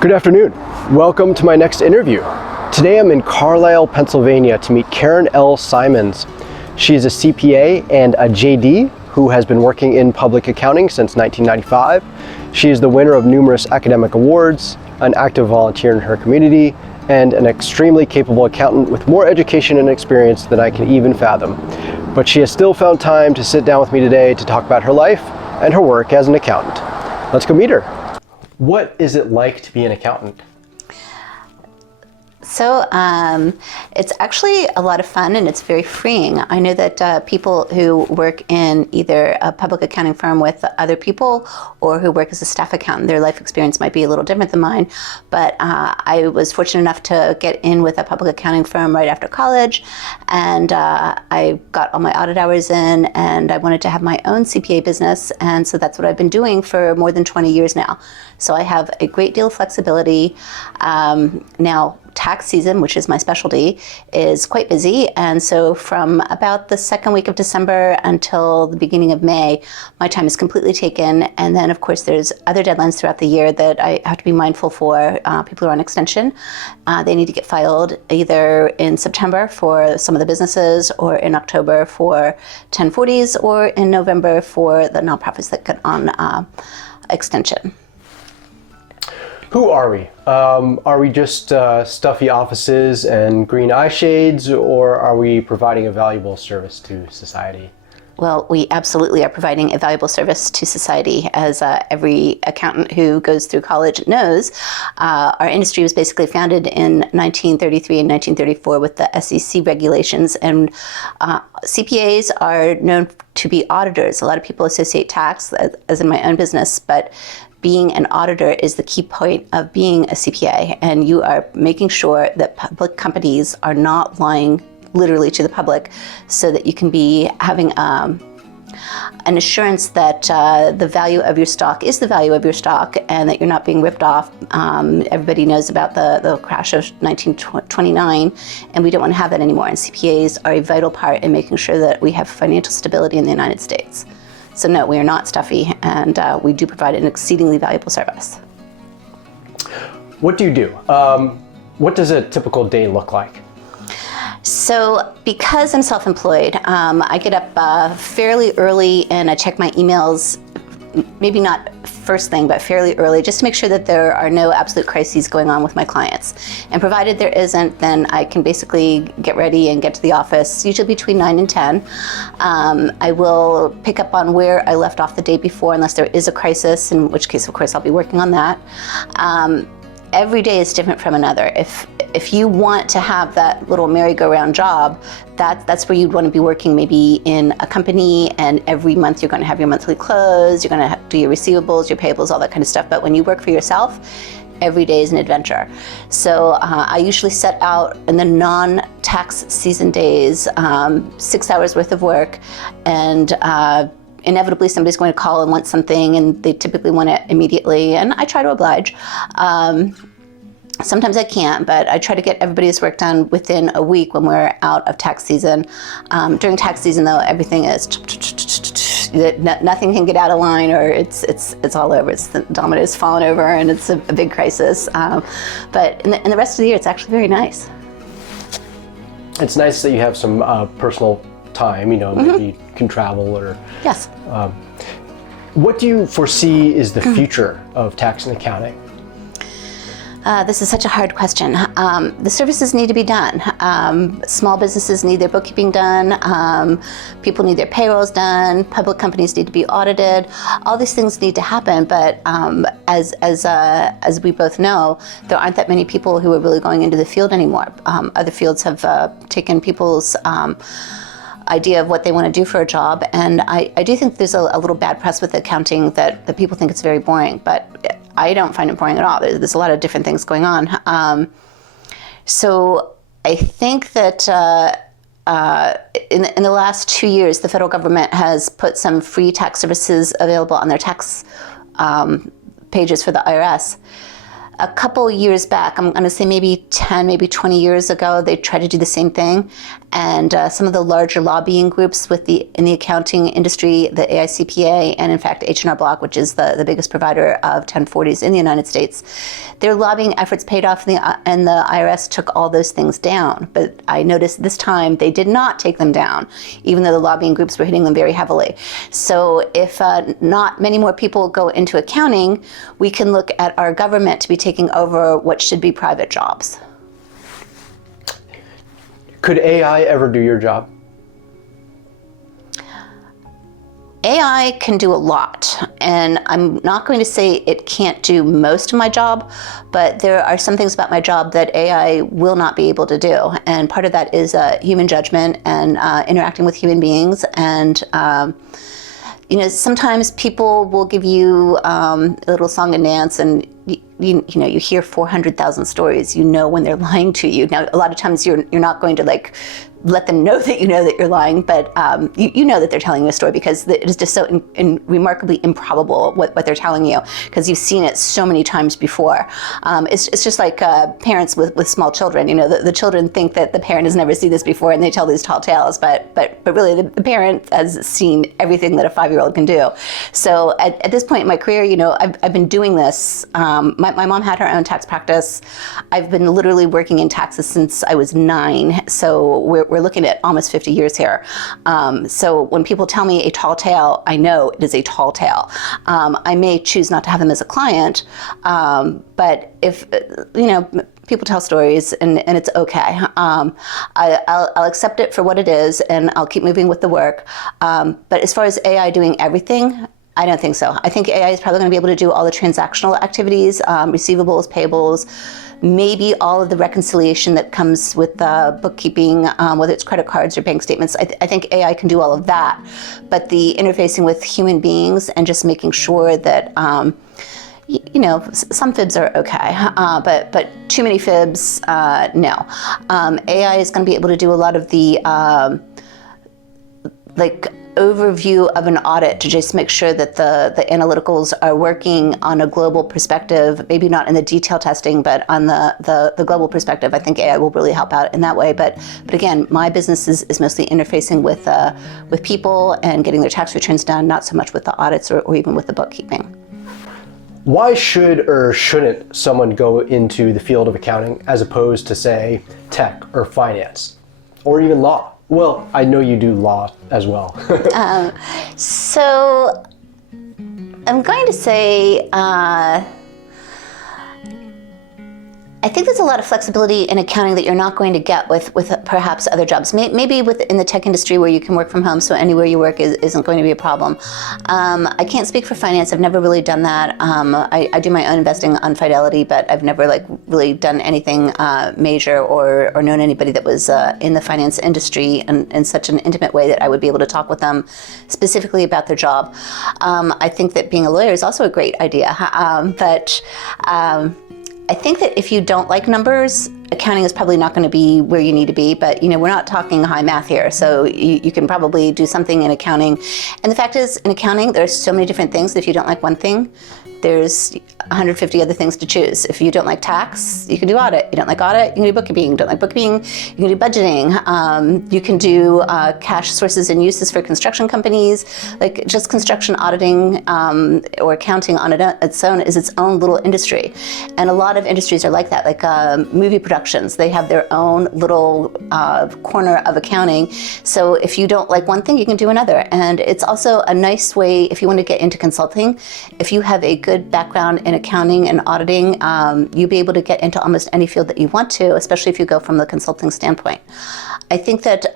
Good afternoon. Welcome to my next interview. Today I'm in Carlisle, Pennsylvania to meet Karen L. Simons. She is a CPA and a JD who has been working in public accounting since 1995. She is the winner of numerous academic awards, an active volunteer in her community, and an extremely capable accountant with more education and experience than I can even fathom. But she has still found time to sit down with me today to talk about her life and her work as an accountant. Let's go meet her. What is it like to be an accountant? So it's actually a lot of fun and it's very freeing. I know that people who work in either a public accounting firm with other people or who work as a staff accountant, their life experience might be a little different than mine. But I was fortunate enough to get in with a public accounting firm right after college, and I got all my audit hours in, and I wanted to have my own CPA business, and so that's what I've been doing for more than 20 years now. So I have a great deal of flexibility. Now, tax season, which is my specialty, is quite busy, and so from about the second week of December until the beginning of May, my time is completely taken. And then, of course, there's other deadlines throughout the year that I have to be mindful for. People who are on extension, they need to get filed either in September for some of the businesses, or in October for 1040s, or in November for the nonprofits that get on extension. Who are we? Are we just stuffy offices and green eye shades, or are we providing a valuable service to society? Well, we absolutely are providing a valuable service to society. As every accountant who goes through college knows, our industry was basically founded in 1933 and 1934 with the SEC regulations, and CPAs are known to be auditors. A lot of people associate tax, as in my own business, but being an auditor is the key point of being a CPA, and you are making sure that public companies are not lying literally to the public, so that you can be having an assurance that the value of your stock is the value of your stock, and that you're not being ripped off. Everybody knows about the crash of 1929, and we don't want to have that anymore, and CPAs are a vital part in making sure that we have financial stability in the United States. So no, we are not stuffy, and we do provide an exceedingly valuable service. What do you do? What does a typical day look like? So because I'm self-employed, I get up fairly early and I check my emails, maybe not first thing, but fairly early, just to make sure that there are no absolute crises going on with my clients. And provided there isn't, then I can basically get ready and get to the office, usually between 9 and 10. I will pick up on where I left off the day before, unless there is a crisis, in which case, of course, I'll be working on that. Every day is different from another. If you want to have that little merry-go-round job, that's where you'd want to be working, maybe in a company, and every month you're going to have your monthly close, you're going to do your receivables, your payables, all that kind of stuff. But when you work for yourself, every day is an adventure. So I usually set out in the non-tax season days, 6 hours worth of work, and inevitably somebody's going to call and want something, and they typically want it immediately, and I try to oblige. Sometimes I can't, but I try to get everybody's work done within a week when we're out of tax season. During tax season, though, everything is nothing can get out of line, or it's all over. It's the dominoes falling over, and it's a big crisis. But in the rest of the year, it's actually very nice. It's nice that you have some personal time. Maybe you can travel, or yes. What do you foresee is the future of tax and accounting? This is such a hard question. The services need to be done. Small businesses need their bookkeeping done. People need their payrolls done. Public companies need to be audited. All these things need to happen, but as we both know, there aren't that many people who are really going into the field anymore. Other fields have taken people's idea of what they want to do for a job, and I do think there's a little bad press with accounting, that people think it's very boring, but I don't find it boring at all. There's a lot of different things going on. So I think that in the last 2 years, the federal government has put some free tax services available on their tax pages for the IRS. A couple years back, I'm going to say maybe 10, maybe 20 years ago, they tried to do the same thing, and some of the larger lobbying groups in the accounting industry, the AICPA, and in fact H&R Block, which is the biggest provider of 1040s in the United States, their lobbying efforts paid off, and the IRS took all those things down. But I noticed this time they did not take them down, even though the lobbying groups were hitting them very heavily. So if not many more people go into accounting, we can look at our government to be taking over what should be private jobs. Could AI ever do your job? AI can do a lot, and I'm not going to say it can't do most of my job, but there are some things about my job that AI will not be able to do. And part of that is human judgment and interacting with human beings. And sometimes people will give you a little song and dance, and you hear 400,000 stories. You know when they're lying to you. Now, a lot of times you're not going to let them know that you're lying, but you know that they're telling you a story because it is just so remarkably improbable what they're telling you, because you've seen it so many times before. It's just like parents with small children. The children think that the parent has never seen this before, and they tell these tall tales, but really the parent has seen everything that a 5-year-old can do. So at this point in my career, I've been doing this. My mom had her own tax practice. I've been literally working in taxes since I was 9. So we're looking at almost 50 years here. So when people tell me a tall tale, I know it is a tall tale. I may choose not to have them as a client, but if, people tell stories and it's okay. I'll accept it for what it is, and I'll keep moving with the work. But as far as AI doing everything, I don't think so. I think AI is probably going to be able to do all the transactional activities, receivables, payables, maybe all of the reconciliation that comes with bookkeeping, whether it's credit cards or bank statements. I think AI can do all of that. But the interfacing with human beings and just making sure that, some fibs are okay, but too many fibs, no. AI is going to be able to do a lot of the overview of an audit to just make sure that the analyticals are working on a global perspective, maybe not in the detail testing, but on the global perspective. I think AI will really help out in that way. But again, my business is mostly interfacing with people and getting their tax returns done, not so much with the audits or even with the bookkeeping. Why should or shouldn't someone go into the field of accounting as opposed to, say, tech or finance or even law? Well, I know you do law as well. So I'm going to say, I think there's a lot of flexibility in accounting that you're not going to get with perhaps other jobs. Maybe within the tech industry where you can work from home, so anywhere you work isn't going to be a problem. I can't speak for finance. I've never really done that. I do my own investing on Fidelity, but I've never really done anything major or known anybody that was in the finance industry in such an intimate way that I would be able to talk with them specifically about their job. I think that being a lawyer is also a great idea, but I think that if you don't like numbers, accounting is probably not going to be where you need to be, but we're not talking high math here, so you can probably do something in accounting. And the fact is, in accounting, there's so many different things that if you don't like one thing, there's 150 other things to choose. If you don't like tax, you can do audit. You don't like audit, you can do bookkeeping. You don't like bookkeeping, you can do budgeting. You can do cash sources and uses for construction companies. Like just construction auditing or accounting on its own is its own little industry. And a lot of industries are like that, like movie productions. They have their own little corner of accounting. So if you don't like one thing, you can do another. And it's also a nice way, if you want to get into consulting, if you have a good background in accounting and auditing, you'll be able to get into almost any field that you want to, especially if you go from the consulting standpoint. I think that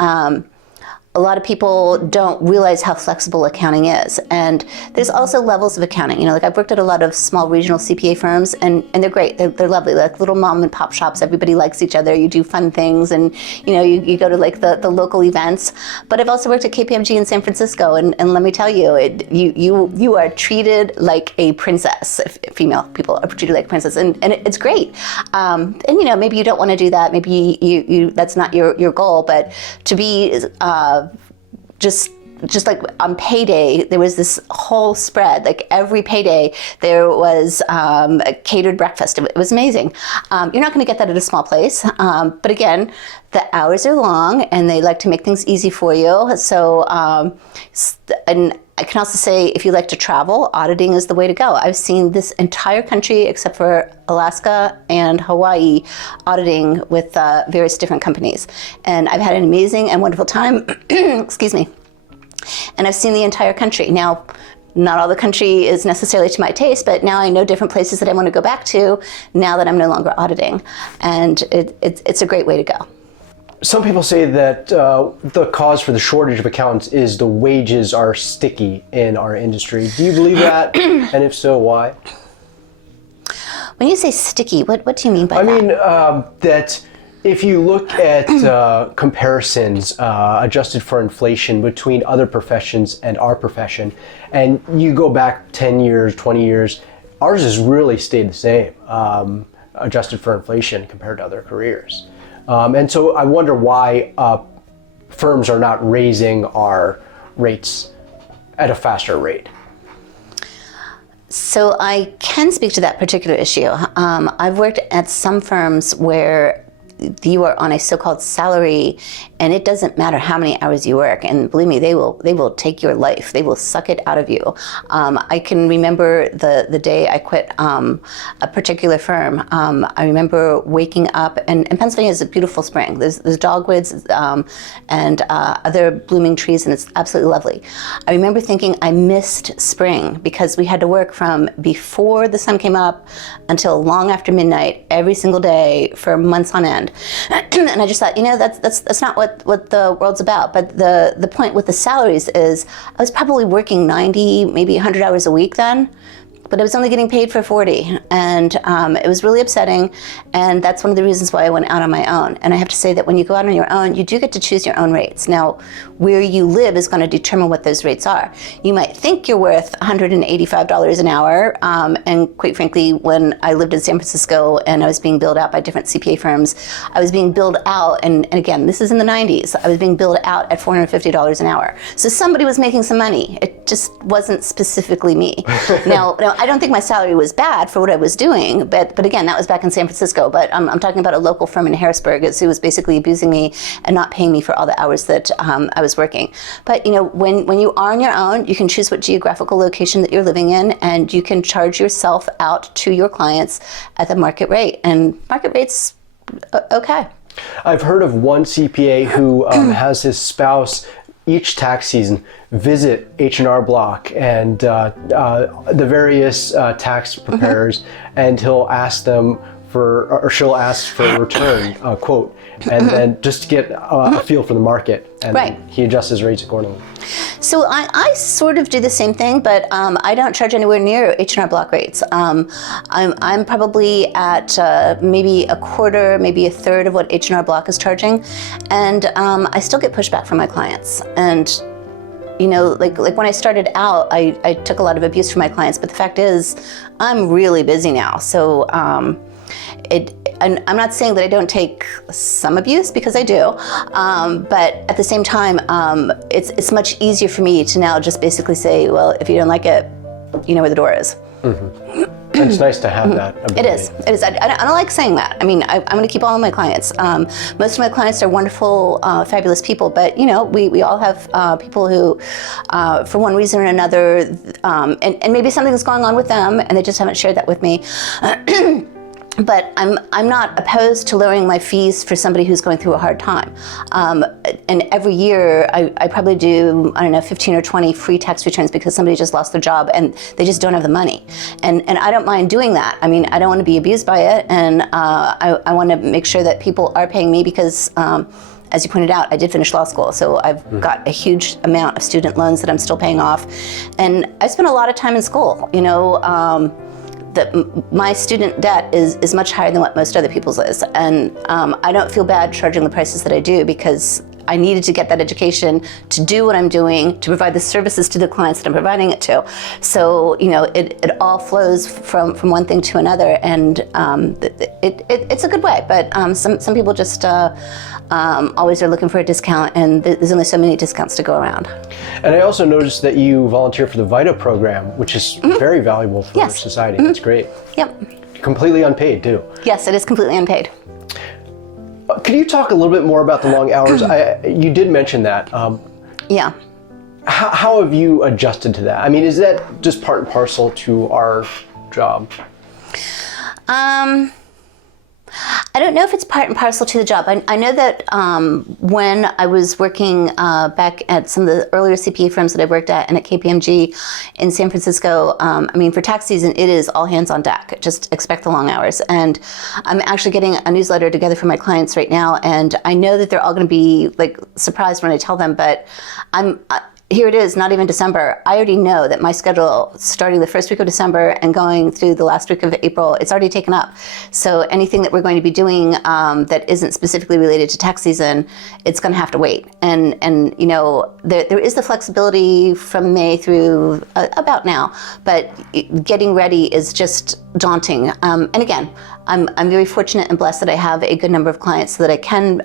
a lot of people don't realize how flexible accounting is. And there's also levels of accounting. I've worked at a lot of small regional CPA firms, and they're great. They're lovely, like little mom and pop shops. Everybody likes each other. You do fun things, and you go to the local events. But I've also worked at KPMG in San Francisco, and let me tell you, you are treated like a princess. Female people are treated like a princess, and it's great. And maybe you don't want to do that. Maybe you that's not your goal, but to be just just like on payday, there was this whole spread. Like every payday, there was a catered breakfast. It was amazing. You're not going to get that at a small place, but again, the hours are long, and they like to make things easy for you. So, and I can also say, if you like to travel, auditing is the way to go. I've seen this entire country, except for Alaska and Hawaii, auditing with various different companies, and I've had an amazing and wonderful time. Excuse me. And I've seen the entire country. Now, not all the country is necessarily to my taste, but now I know different places that I want to go back to now that I'm no longer auditing. And it's a great way to go. Some people say that the cause for the shortage of accountants is the wages are sticky in our industry. Do you believe that? And if so, why? When you say sticky, what do you mean by that? I mean, that if you look at comparisons adjusted for inflation between other professions and our profession, and you go back 10 years, 20 years, ours has really stayed the same, adjusted for inflation compared to other careers. And so I wonder why firms are not raising our rates at a faster rate. So I can speak to that particular issue. I've worked at some firms where you are on a so-called salary, and it doesn't matter how many hours you work. And believe me, they will take your life. They will suck it out of you. I can remember the day I quit a particular firm. I remember waking up, and Pennsylvania is a beautiful spring. There's dogwoods and other blooming trees, and it's absolutely lovely. I remember thinking I missed spring because we had to work from before the sun came up until long after midnight every single day for months on end. And I just thought, that's not what the world's about. But the point with the salaries is I was probably working 90, maybe 100 hours a week then, but I was only getting paid for 40. And it was really upsetting. And that's one of the reasons why I went out on my own. And I have to say that when you go out on your own, you do get to choose your own rates. Now, where you live is going to determine what those rates are. You might think you're worth $185 an hour. And quite frankly, when I lived in San Francisco and I was being billed out by different CPA firms, I was being billed out, and again, this is in the 90s, I was being billed out at $450 an hour. So somebody was making some money. It just wasn't specifically me. Now, I don't think my salary was bad for what I was doing, but again, that was back in San Francisco. But I'm talking about a local firm in Harrisburg who was basically abusing me and not paying me for all the hours that I was working. But when you are on your own, you can choose what geographical location that you're living in, and you can charge yourself out to your clients at the market rate. And market rate's okay. I've heard of one CPA who has his spouse each tax season visit H&R Block and the various tax preparers, and he'll ask them or she'll ask for a return quote, and then just to get a feel for the market, and right. He adjusts his rates accordingly. So I sort of do the same thing, but I don't charge anywhere near H&R Block rates. I'm probably at maybe a quarter, maybe a third of what H&R Block is charging, and I still get pushback from my clients. And like when I started out, I took a lot of abuse from my clients, but the fact is, I'm really busy now. So and I'm not saying that I don't take some abuse, because I do, but at the same time, it's much easier for me to now just basically say, well, if you don't like it, you know where the door is. Mm-hmm. And it's nice to have that ability. It is. I don't like saying that. I mean, I'm going to keep all of my clients. Most of my clients are wonderful, fabulous people, but we all have people who, for one reason or another, and maybe something's going on with them, and they just haven't shared that with me. But I'm not opposed to lowering my fees for somebody who's going through a hard time. And every year I probably do, 15 or 20 free tax returns because somebody just lost their job and they just don't have the money. And I don't mind doing that. I mean, I don't want to be abused by it, and I want to make sure that people are paying me because as you pointed out, I did finish law school, so I've got a huge amount of student loans that I'm still paying off. And I spent a lot of time in school, my student debt is much higher than what most other people's is. And I don't feel bad charging the prices that I do, because I needed to get that education to do what I'm doing, to provide the services to the clients that I'm providing it to. So, it all flows from one thing to another, and it's a good way. But some people just always are looking for a discount, and there's only so many discounts to go around. And I also noticed that you volunteer for the VITA program, which is very valuable for society. That's great. Yep. Completely unpaid, too. Yes, it is completely unpaid. Could you talk a little bit more about the long hours? You did mention that. Yeah. How have you adjusted to that? I mean, is that just part and parcel to our job? I don't know if it's part and parcel to the job. I know that when I was working back at some of the earlier CPA firms that I worked at and at KPMG in San Francisco, for tax season, it is all hands on deck. Just expect the long hours. And I'm actually getting a newsletter together for my clients right now, and I know that they're all going to be surprised when I tell them, but here it is, not even December. I already know that my schedule, starting the first week of December and going through the last week of April, it's already taken up. So anything that we're going to be doing that isn't specifically related to tax season, it's going to have to wait. And there is the flexibility from May through about now, but getting ready is just daunting. And again, I'm very fortunate and blessed that I have a good number of clients so that I can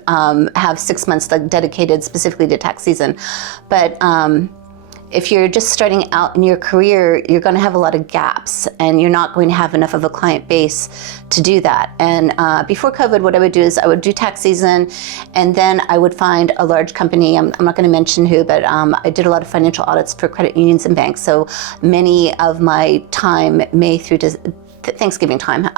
have 6 months dedicated specifically to tax season. But if you're just starting out in your career, you're going to have a lot of gaps, and you're not going to have enough of a client base to do that. And before COVID, what I would do is I would do tax season, and then I would find a large company. I'm not going to mention who, but I did a lot of financial audits for credit unions and banks. So many of my time, May through Thanksgiving time,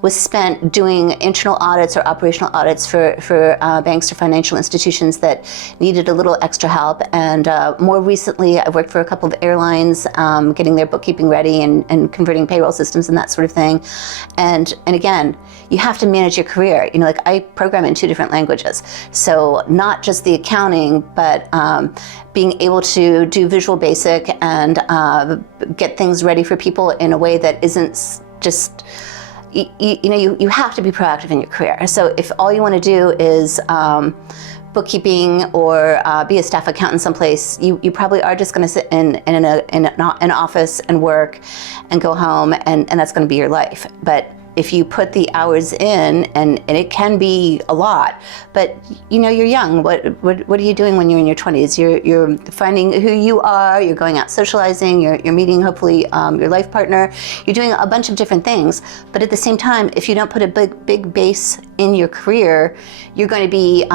was spent doing internal audits or operational audits for banks or financial institutions that needed a little extra help. And more recently, I worked for a couple of airlines, getting their bookkeeping ready and converting payroll systems and that sort of thing. And again, you have to manage your career. I program in 2 different languages. So not just the accounting, but being able to do Visual Basic and get things ready for people in a way that isn't just, you have to be proactive in your career. So if all you want to do is bookkeeping or be a staff accountant someplace, you probably are just going to sit in an office and work and go home, and that's going to be your life. But if you put the hours in, and it can be a lot, but you're young. What are you doing when you're in your 20s? You're finding who you are. You're going out socializing. You're meeting hopefully your life partner. You're doing a bunch of different things. But at the same time, if you don't put a big base in your career, you're going to be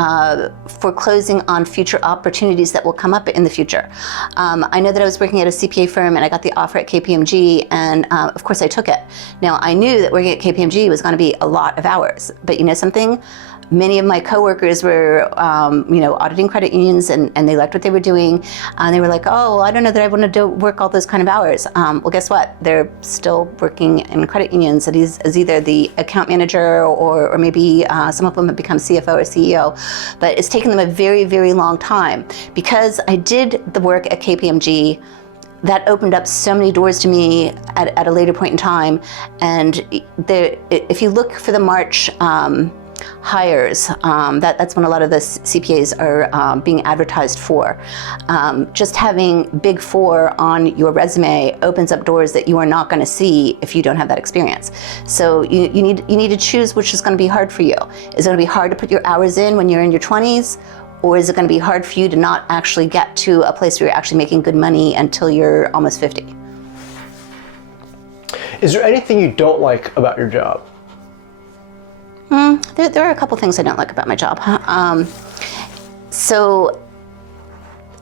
foreclosing on future opportunities that will come up in the future. I know that I was working at a CPA firm, and I got the offer at KPMG, and of course I took it. Now I knew that working at KPMG was going to be a lot of hours, but something? Many of my coworkers were, auditing credit unions, and they liked what they were doing. And they were like, oh, I don't know that I want to work all those kind of hours. Well, guess what? They're still working in credit unions as either the account manager or maybe some of them have become CFO or CEO. But it's taken them a very, very long time. Because I did the work at KPMG, that opened up so many doors to me at a later point in time. And if you look for the March hires, that's when a lot of the CPAs are being advertised for. Just having Big Four on your resume opens up doors that you are not going to see if you don't have that experience. So you need to choose which is going to be hard for you. Is it going to be hard to put your hours in when you're in your 20s? Or is it going to be hard for you to not actually get to a place where you're actually making good money until you're almost 50? Is there anything you don't like about your job? There are a couple things I don't like about my job. So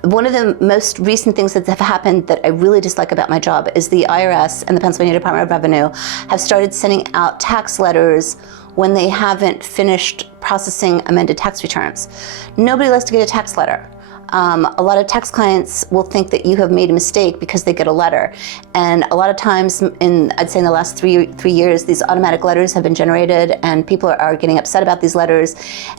one of the most recent things that have happened that I really dislike about my job is the IRS and the Pennsylvania Department of Revenue have started sending out tax letters when they haven't finished processing amended tax returns. Nobody likes to get a tax letter. A lot of tax clients will think that you have made a mistake because they get a letter. And a lot of times, I'd say in the last three years, these automatic letters have been generated, and people are getting upset about these letters,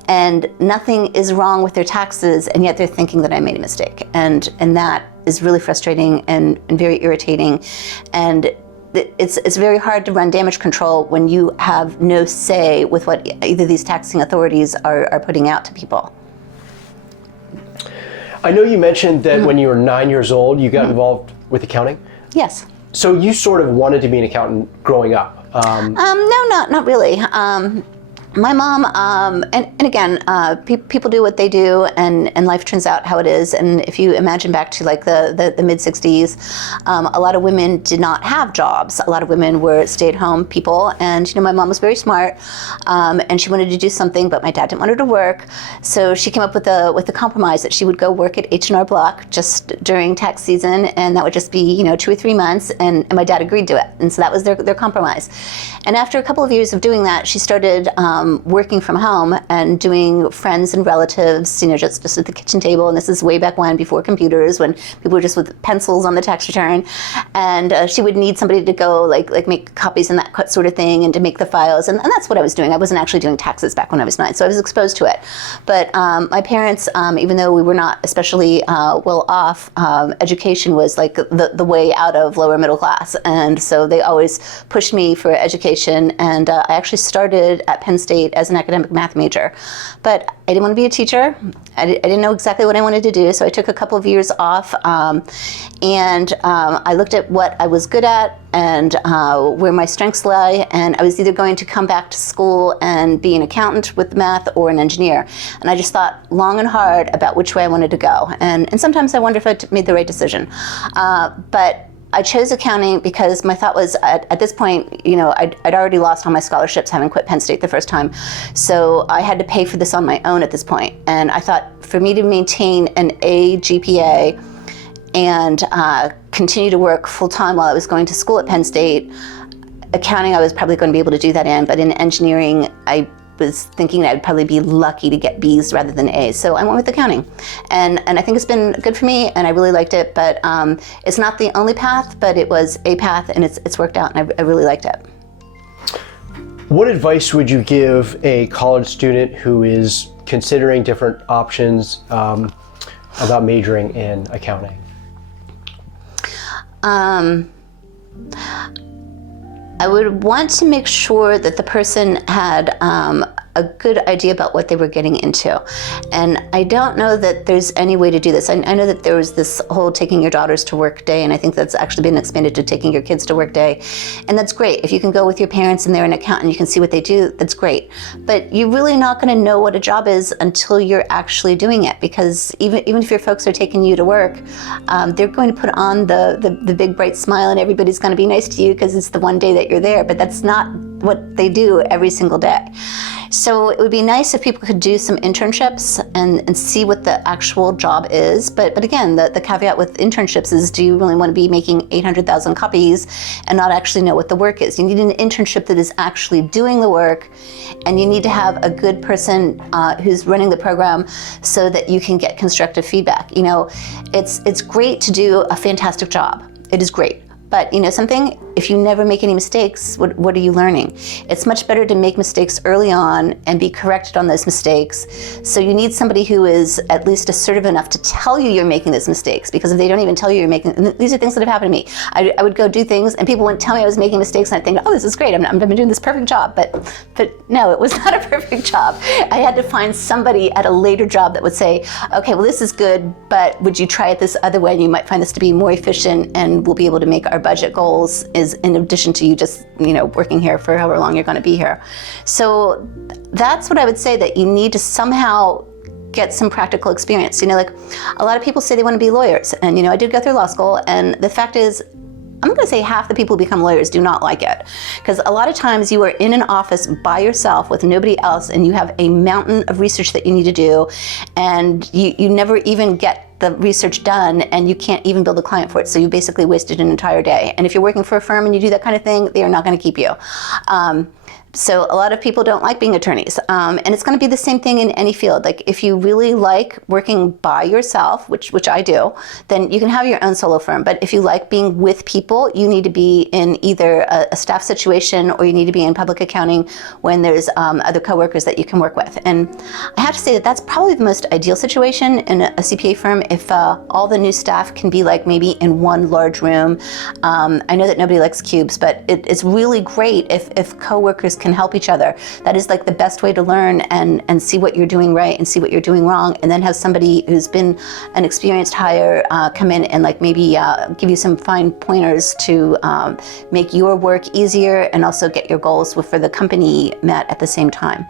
and nothing is wrong with their taxes, and yet they're thinking that I made a mistake. And that is really frustrating and very irritating. And it's very hard to run damage control when you have no say with what either these taxing authorities are putting out to people. I know you mentioned that when you were 9 years old, you got involved with accounting. Yes. So you sort of wanted to be an accountant growing up. No, not really. My mom, and again, people do what they do, and life turns out how it is. And if you imagine back to like the mid 60s, a lot of women did not have jobs. A lot of women were stay-at-home people, and my mom was very smart, and she wanted to do something, but my dad didn't want her to work. So she came up with the compromise that she would go work at H&R Block just during tax season, and that would just be 2 or 3 months, and my dad agreed to it, and so that was their compromise. And after a couple of years of doing that, she started working from home and doing friends and relatives, just at the kitchen table. And this is way back when, before computers, when people were just with pencils on the tax return. And she would need somebody to go like make copies and that sort of thing, and to make the files. And that's what I was doing. I wasn't actually doing taxes back when I was 9, so I was exposed to it. But my parents, even though we were not especially well off, education was like the way out of lower middle class. And so they always pushed me for education. And I actually started at Penn State as an academic math major. But I didn't want to be a teacher. I didn't know exactly what I wanted to do, so I took a couple of years off, and I looked at what I was good at and where my strengths lay, and I was either going to come back to school and be an accountant with math or an engineer. And I just thought long and hard about which way I wanted to go. And sometimes I wonder if I made the right decision. But I chose accounting because my thought was, at this point, I'd already lost all my scholarships having quit Penn State the first time. So I had to pay for this on my own at this point. And I thought for me to maintain an A GPA and continue to work full time while I was going to school at Penn State, accounting I was probably going to be able to do that in, but in engineering, I was thinking I'd probably be lucky to get B's rather than A's. So I went with accounting. And I think it's been good for me, and I really liked it, but it's not the only path, but it was a path, and it's worked out, and I really liked it. What advice would you give a college student who is considering different options about majoring in accounting? I would want to make sure that the person had a good idea about what they were getting into. And I don't know that there's any way to do this. I know that there was this whole taking your daughters to work day, and I think that's actually been expanded to taking your kids to work day. And that's great. If you can go with your parents and they're an accountant, you can see what they do, that's great. But you're really not going to know what a job is until you're actually doing it, because even if your folks are taking you to work, they're going to put on the big bright smile, and everybody's going to be nice to you because it's the one day that you're there, but that's not what they do every single day. So it would be nice if people could do some internships and see what the actual job is. But again, the caveat with internships is, do you really want to be making 800,000 copies and not actually know what the work is? You need an internship that is actually doing the work, and you need to have a good person who's running the program so that you can get constructive feedback. It's great to do a fantastic job. It is great. But something, if you never make any mistakes, what are you learning? It's much better to make mistakes early on and be corrected on those mistakes. So you need somebody who is at least assertive enough to tell you you're making those mistakes, because if they don't even tell you you're making, and these are things that have happened to me. I would go do things and people wouldn't tell me I was making mistakes, and I'd think, oh, this is great, I've been doing this perfect job. But no, it was not a perfect job. I had to find somebody at a later job that would say, okay, well, this is good, but would you try it this other way? And you might find this to be more efficient, and we'll be able to make our budget goals is in addition to you just working here for however long you're going to be here. So that's what I would say, that you need to somehow get some practical experience. Like a lot of people say they want to be lawyers, and I did go through law school, and the fact is, I'm going to say half the people who become lawyers do not like it, because a lot of times you are in an office by yourself with nobody else, and you have a mountain of research that you need to do, and you never even get the research done, and you can't even build a client for it. So you basically wasted an entire day. And if you're working for a firm and you do that kind of thing, they are not going to keep you. So a lot of people don't like being attorneys. And it's going to be the same thing in any field. Like if you really like working by yourself, which I do, then you can have your own solo firm. But if you like being with people, you need to be in either a staff situation, or you need to be in public accounting when there's other coworkers that you can work with. And I have to say that that's probably the most ideal situation in a CPA firm, if all the new staff can be like maybe in one large room. I know that nobody likes cubes, but it's really great if coworkers can can help each other. That is like the best way to learn and see what you're doing right and see what you're doing wrong, and then have somebody who's been an experienced hire come in and like maybe give you some fine pointers to make your work easier and also get your goals for the company met at the same time.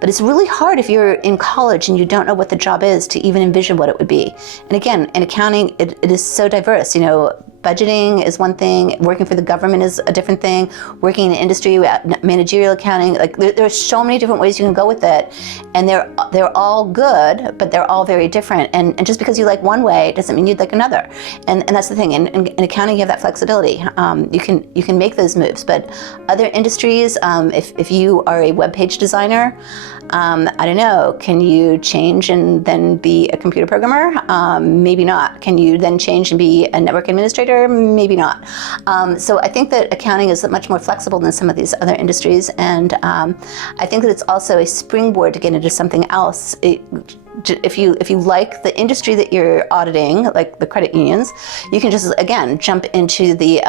But it's really hard if you're in college and you don't know what the job is to even envision what it would be. And again, in accounting, it is so diverse. You know, budgeting is one thing, working for the government is a different thing, working in industry, managerial accounting, like there's so many different ways you can go with it, and they're all good, but they're all very different. And just because you like one way doesn't mean you'd like another. And that's the thing. In accounting, you have that flexibility. You can make those moves, but other industries, if you are a web page designer, I don't know, can you change and then be a computer programmer? Maybe not. Can you then change and be a network administrator? Maybe not. So I think that accounting is much more flexible than some of these other industries, and I think that it's also a springboard to get into something else. If you like the industry that you're auditing, like the credit unions, you can just again jump into the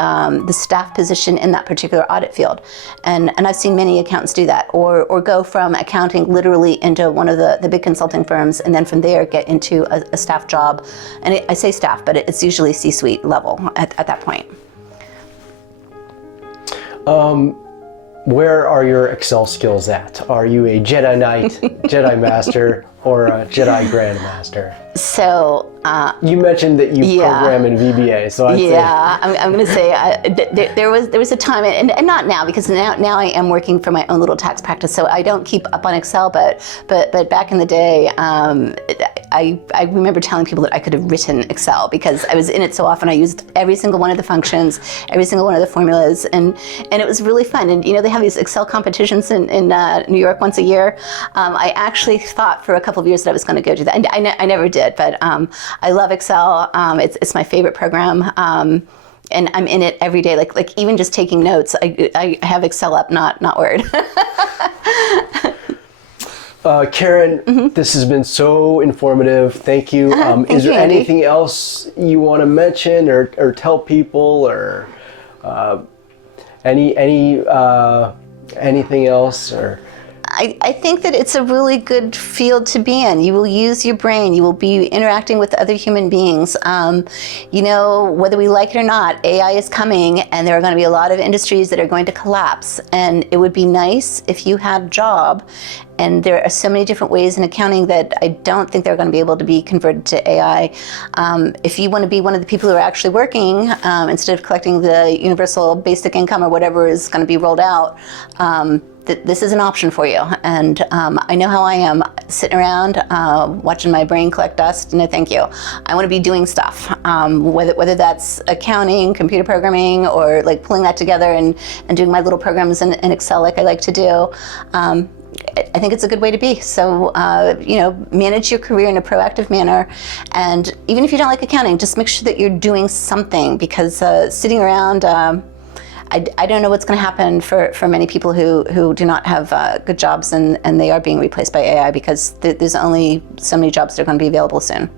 staff position in that particular audit field, and I've seen many accountants do that, or go from accounting literally into one of the big consulting firms, and then from there get into a staff job. And I say staff, but it's usually C-suite level at that point. Where are your Excel skills at? Are you a Jedi Knight, Jedi Master, or a Jedi Grandmaster? So you mentioned that you program in VBA, so I'd say I'm going to say there was a time, and not now, because now I am working for my own little tax practice, so I don't keep up on Excel. But back in the day, I remember telling people that I could have written Excel because I was in it so often. I used every single one of the functions, every single one of the formulas, and it was really fun. And you know, they have these Excel competitions in New York once a year. I actually thought for a couple of years that I was going to go do that, and I never did. But I love Excel. It's my favorite program. And I'm in it every day. Like even just taking notes, I have Excel up, not Word. Karen, this has been so informative. Thank you. Is there anything else you want to mention or tell people, or anything else? Or I think that it's a really good field to be in. You will use your brain. You will be interacting with other human beings. You know, whether we like it or not, AI is coming, and there are going to be a lot of industries that are going to collapse. And it would be nice if you had a job. And there are so many different ways in accounting that I don't think they're going to be able to be converted to AI. If you want to be one of the people who are actually working, instead of collecting the universal basic income or whatever is going to be rolled out, this is an option for you. And I know how I am, sitting around watching my brain collect dust. No, thank you. I want to be doing stuff, whether that's accounting, computer programming, or like pulling that together and doing my little programs in Excel like I like to do. I think it's a good way to be. So, you know, manage your career in a proactive manner. And even if you don't like accounting, just make sure that you're doing something, because sitting around, I don't know what's going to happen for many people who do not have good jobs, and they are being replaced by AI, because there's only so many jobs that are going to be available soon.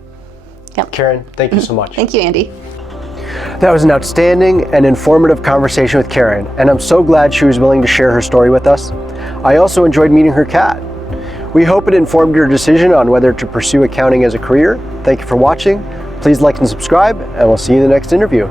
Yep. Karen, thank you so much. Thank you, Andy. That was an outstanding and informative conversation with Karen, and I'm so glad she was willing to share her story with us. I also enjoyed meeting her cat. We hope it informed your decision on whether to pursue accounting as a career. Thank you for watching. Please like and subscribe, and we'll see you in the next interview.